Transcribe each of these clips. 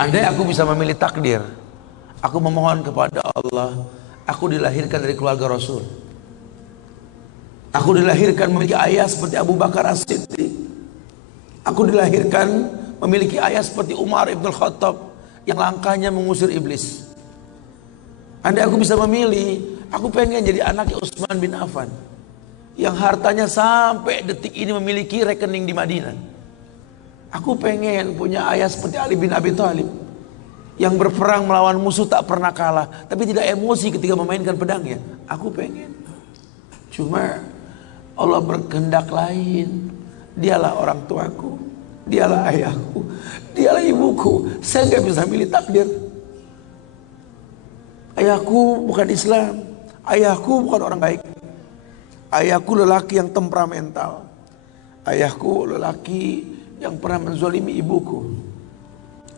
Andai aku bisa memilih takdir, aku memohon kepada Allah, aku dilahirkan dari keluarga Rasul. Aku dilahirkan memiliki ayah seperti Abu Bakar As-Siddiq. Aku dilahirkan memiliki ayah seperti Umar Ibn Khattab yang langkahnya mengusir iblis. Andai aku bisa memilih, aku pengen jadi anaknya Utsman bin Affan yang hartanya sampai detik ini memiliki rekening di Madinah. Aku pengen punya ayah seperti Ali bin Abi Thalib yang berperang melawan musuh tak pernah kalah, tapi tidak emosi ketika memainkan pedangnya. Aku pengen. Cuma Allah berkehendak lain. Dialah orang tuaku, dialah ayahku, dialah ibuku. Saya nggak bisa milih takdir. Ayahku bukan Islam, ayahku bukan orang baik. Ayahku lelaki yang temperamental. Ayahku lelaki yang pernah menzalimi ibuku.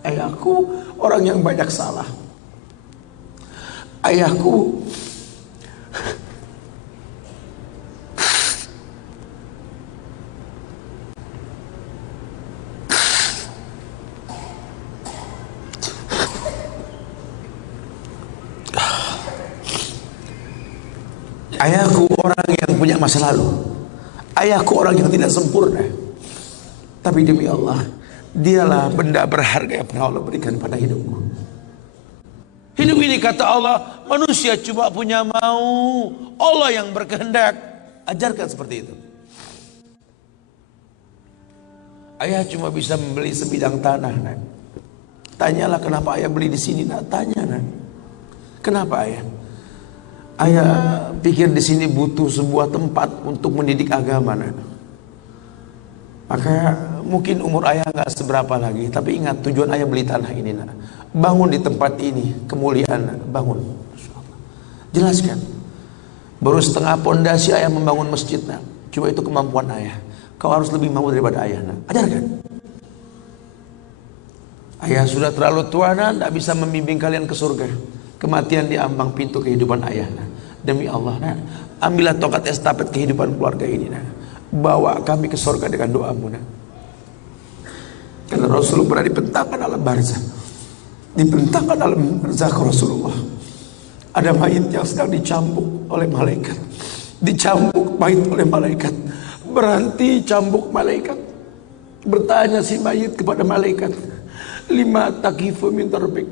Ayahku orang yang banyak salah. Ayahku Ayahku orang yang punya masa lalu. Ayahku orang yang tidak sempurna. Tapi demi Allah, dialah benda berharga yang pernah Allah berikan pada hidupku. Hidup ini kata Allah, manusia cuma punya mau, Allah yang berkehendak. Ajarkan seperti itu. Ayah cuma bisa membeli sebidang tanah, nak. Tanyalah kenapa ayah beli di sini, nak. Tanya, nak. Kenapa ayah? Ayah pikir di sini butuh sebuah tempat untuk mendidik agama, nak. Maka mungkin umur ayah nggak seberapa lagi, tapi ingat tujuan ayah beli tanah ini, nak. Bangun di tempat ini, kemuliaan, nak. Bangun. Jelaskan. Baru setengah pondasi ayah membangun masjid, nak. Cuma itu kemampuan ayah. Kau harus lebih mampu daripada ayah, nak. Ajarkan. Ayah sudah terlalu tua, nak, tidak bisa membimbing kalian ke surga. Kematian di ambang pintu kehidupan ayah, nak. Demi Allah, nak, ambillah tongkat estafet kehidupan keluarga ini, nak. Bawa kami ke surga dengan doamu, nak. Karena Rasul pernah dibentangkan alam barzah. Dibentangkan alam barzah ke Rasulullah. Ada mayit yang sedang dicambuk oleh malaikat. Dicambuk mayit oleh malaikat. Berhenti cambuk malaikat. Bertanya si mayit kepada malaikat, lima takifu min tarbik.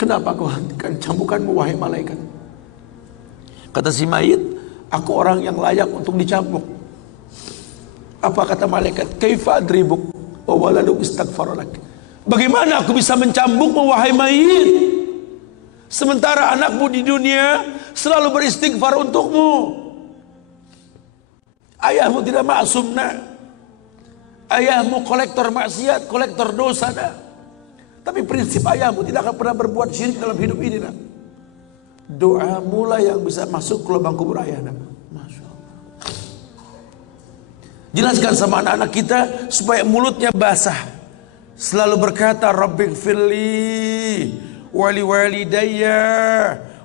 Kenapa kau hentikan cambukanmu wahai malaikat? Kata si mayit, aku orang yang layak untuk dicambuk. Apa kata malaikat? Kaifa adribuk wa waladuk istaghfar lak. Bagaimana aku bisa mencambukmu wahai mayit, sementara anakmu di dunia selalu beristighfar untukmu? Ayahmu tidak maksum, nak. Ayahmu kolektor maksiat, kolektor dosa, nak. Tapi prinsip ayahmu tidak akan pernah berbuat syirik dalam hidup ini, nak. Doa mulai yang bisa masuk ke lubang kubur ayah, nak. Masya Allah. Jelaskan sama anak-anak kita supaya mulutnya basah. Selalu berkata, Rabbighfirli wali walidayya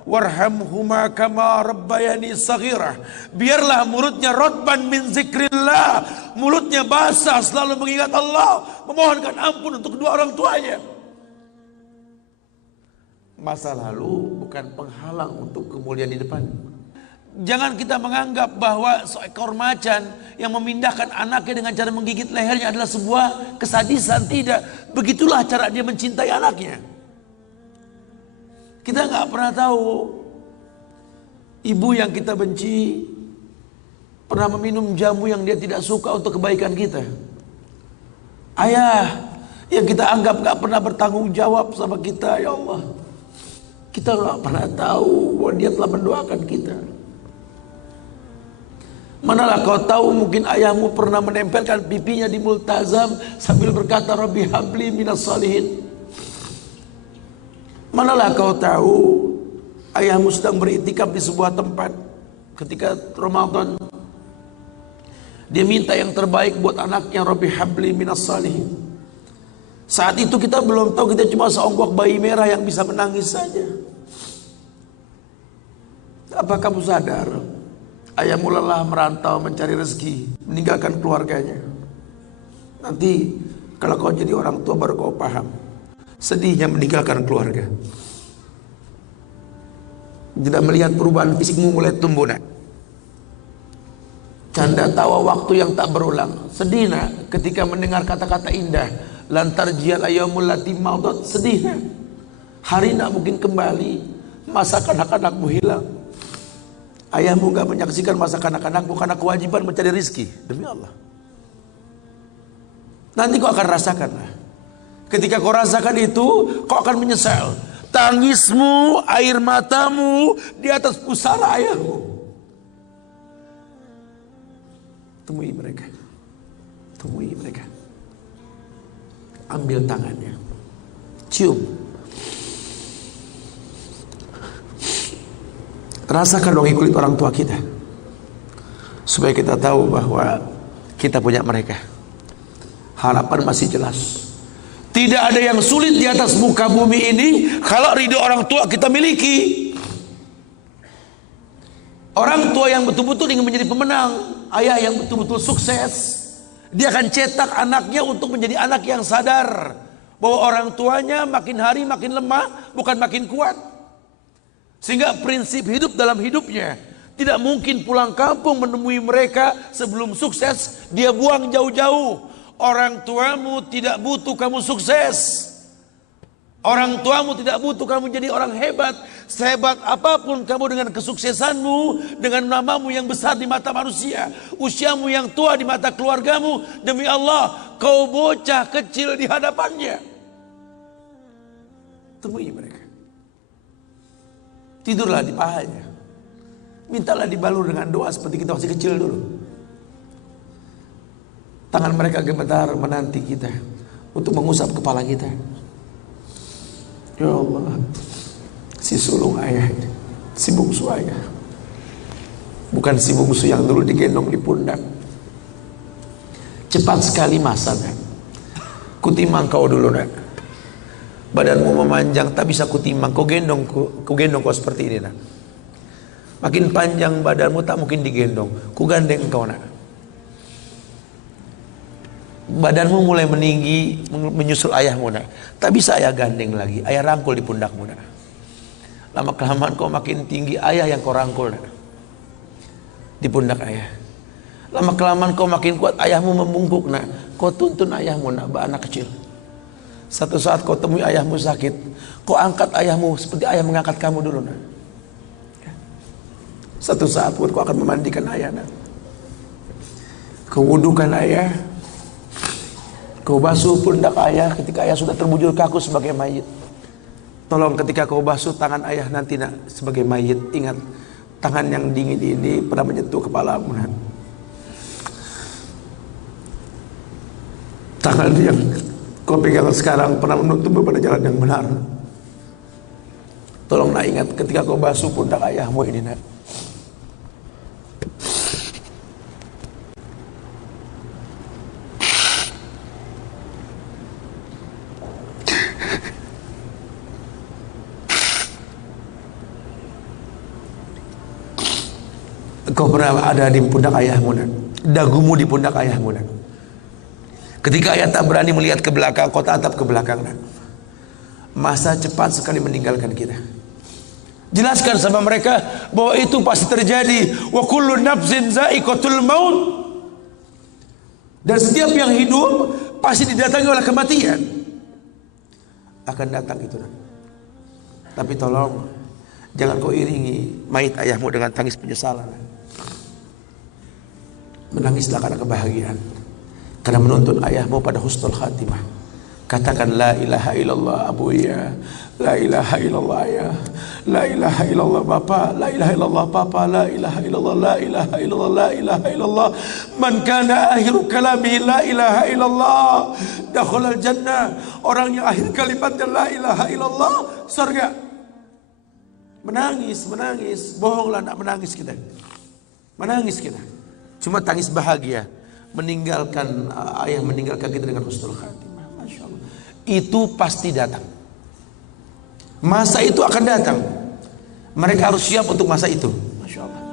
warhamhuma kama rabbayani saghirah. Biarlah mulutnya rotban min zikrillah, mulutnya basah selalu mengingat Allah, memohonkan ampun untuk kedua orang tuanya. Masa lalu bukan penghalang untuk kemuliaan di depan. Jangan kita menganggap bahwa seekor macan yang memindahkan anaknya dengan cara menggigit lehernya adalah sebuah kesadisan. Tidak. Begitulah cara dia mencintai anaknya. Kita nggak pernah tahu ibu yang kita benci pernah meminum jamu yang dia tidak suka untuk kebaikan kita. Ayah yang kita anggap nggak pernah bertanggung jawab sama kita, ya Allah. Kita nggak pernah tahu bahwa dia telah mendoakan kita. Manalah kau tahu mungkin ayahmu pernah menempelkan pipinya di multazam sambil berkata Rabbi habli minas salihin. Manalah kau tahu ayahmu sedang beriktikaf di sebuah tempat ketika Ramadan. Dia minta yang terbaik buat anaknya, Rabbi habli minas salihin. Saat itu kita belum tahu, kita cuma seonggok bayi merah yang bisa menangis saja. Apa kamu sadar ayahmu lelah merantau mencari rezeki, meninggalkan keluarganya? Nanti kalau kau jadi orang tua baru kau paham. Sedihnya meninggalkan keluarga. Tidak melihat perubahan fisikmu mulai tumbuh nak. Canda tawa waktu yang tak berulang. Sedih nak ketika mendengar kata-kata indah. Lantar jial ayamul lati maudat. Sedih nak. Hari nak mungkin kembali. Masa kanak-kanakmu hilang. Ayahmu gak menyaksikan masa kanak-kanakmu karena kewajiban mencari rizki. Demi Allah. Nanti kau akan rasakan lah. Ketika kau rasakan itu, kau akan menyesal. Tangismu, air matamu di atas pusara ayahmu. Temui mereka. Temui mereka. Ambil tangannya. Cium. Rasakan dong kulit orang tua kita. Supaya kita tahu bahwa kita punya mereka. Harapan masih jelas. Tidak ada yang sulit di atas muka bumi ini kalau ridho orang tua kita miliki. Orang tua yang betul-betul ingin menjadi pemenang, ayah yang betul-betul sukses, dia akan cetak anaknya untuk menjadi anak yang sadar bahwa orang tuanya makin hari makin lemah, bukan makin kuat. Sehingga prinsip hidup dalam hidupnya tidak mungkin pulang kampung menemui mereka sebelum sukses, dia buang jauh-jauh. Orang tuamu tidak butuh kamu sukses. Orang tuamu tidak butuh kamu jadi orang hebat. Sehebat apapun kamu dengan kesuksesanmu, dengan namamu yang besar di mata manusia, usiamu yang tua di mata keluargamu, demi Allah, kau bocah kecil di hadapannya. Temui mereka. Tidurlah di pahanya. Mintalah dibalur dengan doa seperti kita masih kecil dulu. Tangan mereka gemetar menanti kita untuk mengusap kepala kita. Ya Allah, si sulung ayah, si bungsu ayah, bukan si bungsu yang dulu digendong di pundak. Cepat sekali masa nak. Kutimang kau dulu nak. Badanmu memanjang tak bisa kutimang. Kau gendong kau seperti ini nak. Makin panjang badanmu tak mungkin digendong. Ku gandeng kau nak. Badanmu mulai meninggi menyusul ayahmu nak. Tak bisa ayah gandeng lagi. Ayah rangkul di pundakmu nak. Lama kelamaan kau makin tinggi, ayah yang kau rangkul nak. Di pundak ayah. Lama kelamaan kau makin kuat, ayahmu membungkuk nak. Kau tuntun ayahmu nak, anak kecil. Satu saat kau temui ayahmu sakit, kau angkat ayahmu seperti ayah mengangkat kamu dulu nak. Satu saat pun kau akan memandikan ayah nak. Kau wudukan ayah. Kau basuh pundak ayah ketika ayah sudah terbujur kaku sebagai mayit. Tolong ketika kau basuh tangan ayah nanti nak sebagai mayit, ingat tangan yang dingin ini pernah menyentuh kepalamu nak. Tangan yang kau pegang sekarang pernah menuntutmu pada jalan yang benar. Tolong nak ingat ketika kau basuh pundak ayahmu ini nak. Kau pernah ada di pundak ayahmu nak. Dagumu di pundak ayahmu nak. Ketika ayah tak berani melihat ke belakang, kau tatap ke belakang nak. Masa cepat sekali meninggalkan kita. Jelaskan sama mereka bahwa itu pasti terjadi. Wa kullu nafsin za'iqatul maut. Dan setiap yang hidup pasti didatangi oleh kematian. Akan datang itu nak. Tapi tolong jangan kau iringi mayit ayahmu dengan tangis penyesalan. Menangislah karena kebahagiaan, karena menuntun ayahmu pada husnul khatimah. Katakan la ilaha illallah abuya, la ilaha illallah ayah, la ilaha illallah bapa, la ilaha illallah papa, la ilaha illallah, la ilaha illallah, la ilaha illallah. Man kana akhiru kalami la ilaha illallah dakhalal jannah. Orang yang akhir kalimatnya la ilaha illallah, surga. Menangis, bohonglah nak menangis kita. Menangis kita. Cuma tangis bahagia meninggalkan ayah meninggalkan kita dengan husnul khatimah. Masya Allah. Itu pasti datang. Masa itu akan datang. Mereka harus siap untuk masa itu. Masya Allah.